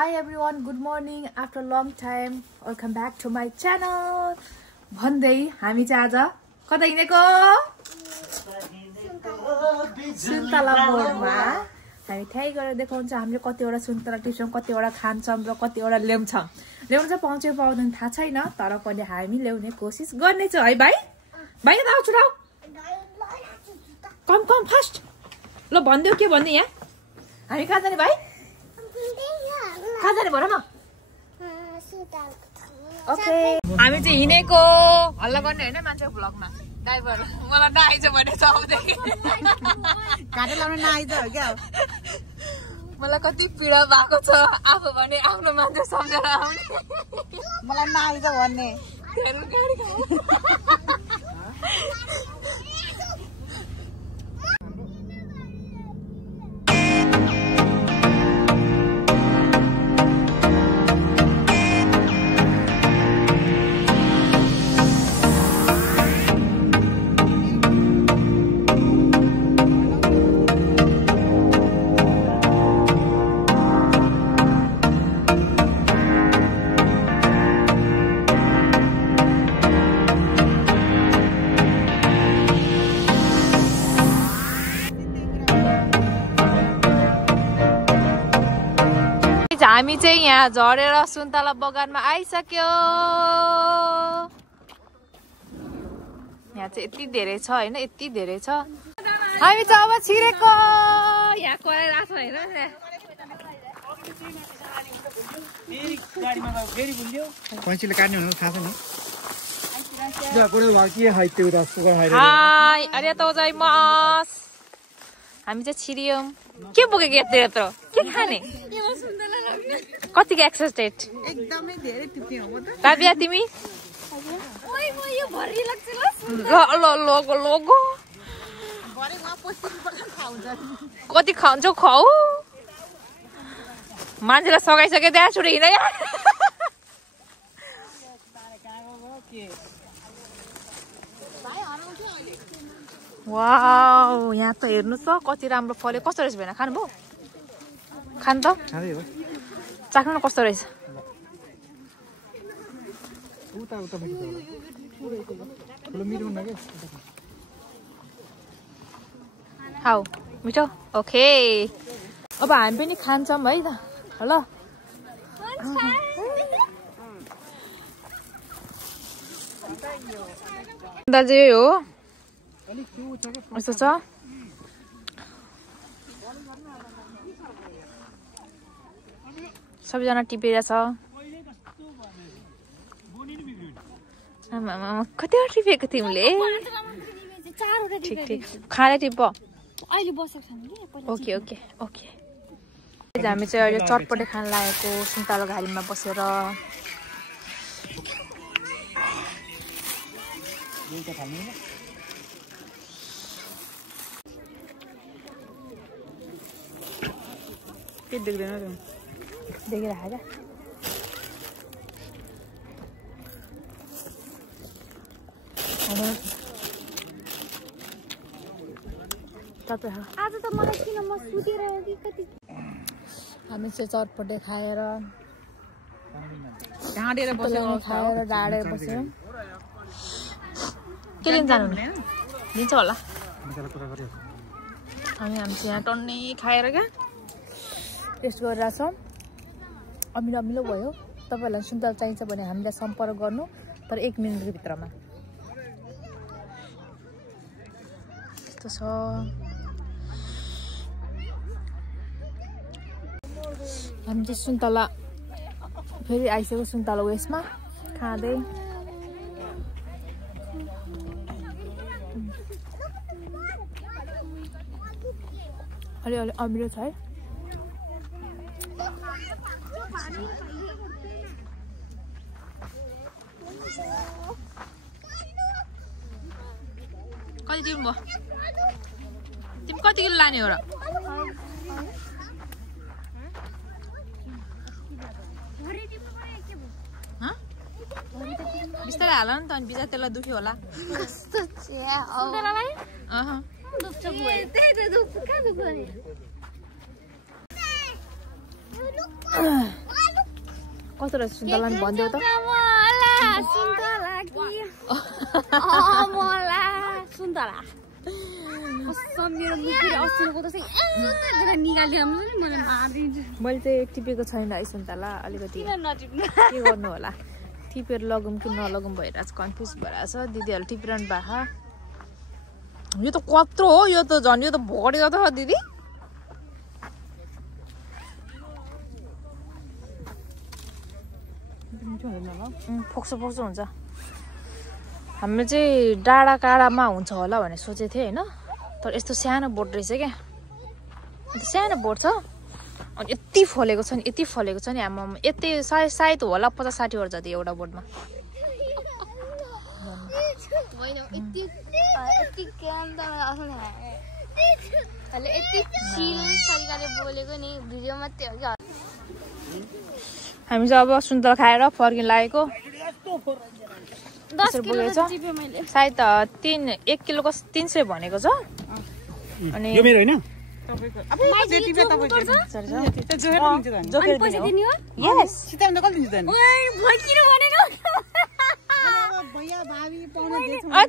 Hi everyone, good morning after a long time. Welcome back to my channel. भन्दै हामी चाहिँ आज कता हिँडेको? सुन्तला बोर्डमा हामी त्यही गएर देखाउँछ हामीले कतिवटा सुन्तला टिप्छौं, कतिवटा खान्छौं र कतिवटा ल्याउँछौं। ल्याउन चाहिँ पाउँछ पाउँदैन थाहा छैन, तर पनि हामी ल्याउने कोसिस गर्ने छौं है भाइ। भाइ यता आउ छुराउ। कम कम फास्ट। ल भन्दियौ के भन्ने यहाँ? हामी कहाँ जाने भाइ? कहाँ जाने भन न? ओके हामी चाहिँ हिँडेको हल्ला गर्ने हैन मान्छे भ्लगमा ड्राइभर मलाई नआइज भने सबदेखि गाडी लाउन नआइज हो क्या मलाई कति पीडा भएको छ आफू भने आफ्नो मान्छे सम्झेर आउने मलाई नआइज भन्ने हामी चाहिँ यहाँ झरेर सुन्तला बगानमा आइसक्यो। यहाँ चाहिँ यति धेरै छ हैन, यति धेरै छ। हामी चाहिँ अब छिरेको यहाँ कोरेर आछ हैन। फेरि गाडीमा फेरि भुल्यो। पैँचीले काट्ने भनेको थाहा छैन। ल पुरो भागी है त्यो रास्ता हाइरे। हाय, arigatou gozaimasu। हामी चाहिँ छिरियौं। के बोकेको यत्रो? के खाने? कतिको एक्साइटेड? एकदमै धेरै टिप्ने हो म त। काव्या तिमी? ओइ म यो भरि लाग्छ ल। Logo logo. भरे म पस्छु बगान खाउँछ। कति खान्छौ खाऊ? मान्छेलाई सगाइसके त्यहाँ छुटे हिँड्दै। वाउ, यहाँ त हेर्नुस् त कति राम्रो फल्यो। कस्तो रहेछ भएन खानु भो? खानु त? खादै हो। चाख्नु न कस्तो रहेछ? उता उता बस्छ होला। ल मिठो हुन्न के? हाउ, मिठो? ओके। अब हामी पनि खान्छौँ है त। ल। दाजु यो हो। यस्तो छ। सबैजना टिपेर छ। कतिवटा टिपेको तिमीले? ठिक ठिक खाँदै टिप। Okay okay okay. हामी चाहिँ अहिले चटपटे खान लागेको सुन्तला घारीमा बसेर। के देख्दैन त? देखिरहेको क्या? आज त मलाई किन म सुतेर कि कति हामी चाहिँ चटपटे खाएर ढाडेर बस्यो, खाएर ढाडेर बस्यो। के लिन जानु? दिन्छ होला। हामी चाहिँ यहाँ टन्नै खाएर क्या टेस्ट गरिरहेको छौँ। अमिलो अमिलो भयो। तपाईँहरूलाई सुन्तला चाहिन्छ भने हामीलाई सम्पर्क गर्नु, तर 1 मिनेटको भित्रमा। यस्तो छ। हामी चाहिँ सुन्तला फेरि आइसक्यो सुन्तला उयसमा खाँदै। अलि अलि अमिलो छ है। कति दिनु भयो? तिमी कति किलो लाने हो र? बिस्तारै हाल नि त, अनि बिचरा त्यसलाई दुख्यो होला। कस्तो छ सुन्तलालाई? दुख्छ बुवा। त्यही त दुख्छ, कहाँ दुख्छ नि? कस्तो रहेछ सुन्तला भनिदेऊ त मैले चाहिँ टिपेको छैन है सुन्तला अलिकति के गर्नु होला टिपेर लगौँ कि नलगौँ भइरहेछ कन्फ्युज भइरहेछ दिदीहरू टिपिरहनु भएको यो त कत्रो हो यो त झन् यो त भरेको त दिदी फोक्सो फोक्सो हुन्छ हामीले चाहिँ डाँडा काँडामा हुन्छ होला भनेर सोचेको थिएँ होइन तर यस्तो सानो बोट रहेछ क्या अन्त सानो बोट छ अनि यति फलेको छ नि आमा यति सायद होला 50-60 वर्ष जति एउटा बोटमा हामी चाहिँ अब सुन्तला खाएर फर्किन लागेको 10 किलो सायद 1 किलोको 300 भनेको छ अनि यो मेरो हैन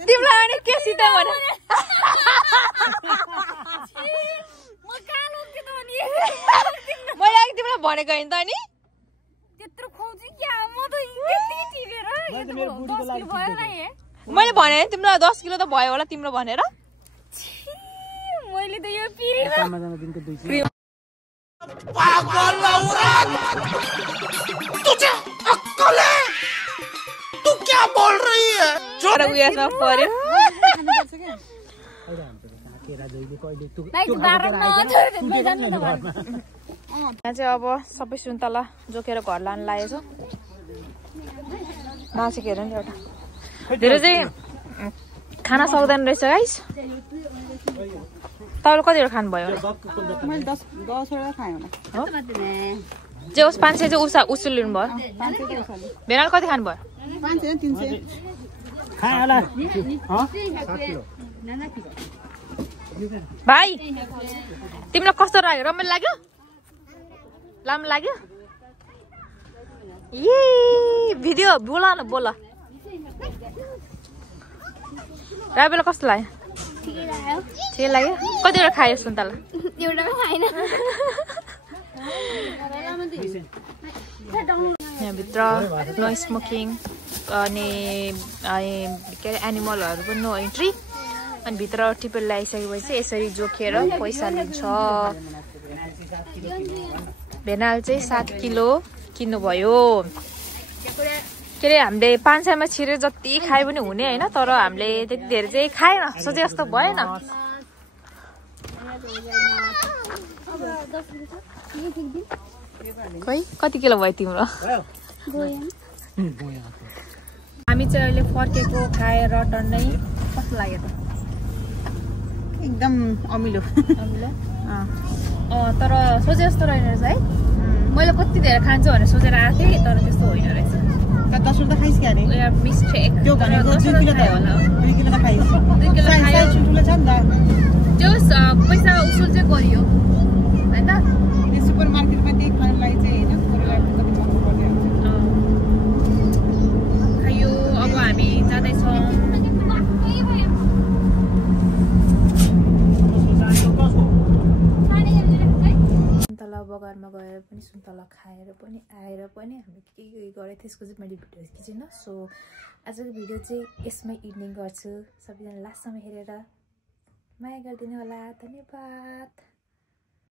तिमीलाई अनि के सित भने मैले तिमीलाई भनेको होइन त नि मैले भने तिम्रो 10 किलो त भयो होला तिम्रो भनेर मैले त यो तू क्या बोल रही है यहाँ चाहिँ अब सबै सुन्तला जोकेर घर लान लागेको छ नाचेको हेर नि एउटा धेरै चाहिँ खाना सक्दैन रहेछ गाइस तपाईँले कतिवटा खानुभयो जे होस् 500 चाहिँ उसूल लिनुभयो भेनाल कति खानुभयो भाइ तिमीलाई कस्तो लाग्यो रमाइलो लाग्यो राम्रो लाग्यो ए भिडियो बोला न बोल राबेला कस्तो लाग्यो ठिकै लाग्यो कतिवटा खायो सुन्तला यहाँभित्र नो स्मोकिङ अनि के अरे एनिमलहरू पनि नो एन्ट्री अनि भित्र टिपेर ल्याइसकेपछि यसरी जोखेर पैसा लिन्छ भेनाल चाहिँ 7 किलो किन्नुभयो के अरे हामीले 500मा छिरेर जति खाए पनि हुने होइन तर हामीले त्यति धेरै चाहिँ खाएन सोचे जस्तो भएन खै कति किलो भयो तिम्रो हामी चाहिँ अहिले फर्केको खाएर टन्नै कस्तो लाग्यो त एकदम अमिलो तर सोचे जस्तो रहेन रहेछ है मैले कति धेरै खान्छु भनेर सोचेर आएको थिएँ तर त्यस्तो होइन रहेछ 10 रुपैयाँ खाइस् के अरे मिस्टेक त्यो भनेको 2 किलो त होला 2 किलो त खाइस् 2 किलो खायो ठुलो छ नि त जस पैसा उसुल चाहिँ गरियो हैन त यो सुपर मार्केटमा त्यही खानलाई चाहिँ हैन परिवारको कति महँगो पर्ने हुन्छ खायो अब हामी जाँदै छौं सुन्तला बगानमा गएर पनि सुन्तला खाएर पनि आएर पनि हामी के गरे त्यसको चाहिँ मैले भिडियो खिचिन सो आजको भिडियो चाहिँ यसमै इन्डिङ गर्छु सबैजना लास्टसम्म हेरेर माया गरिदिनु होला धन्यवाद।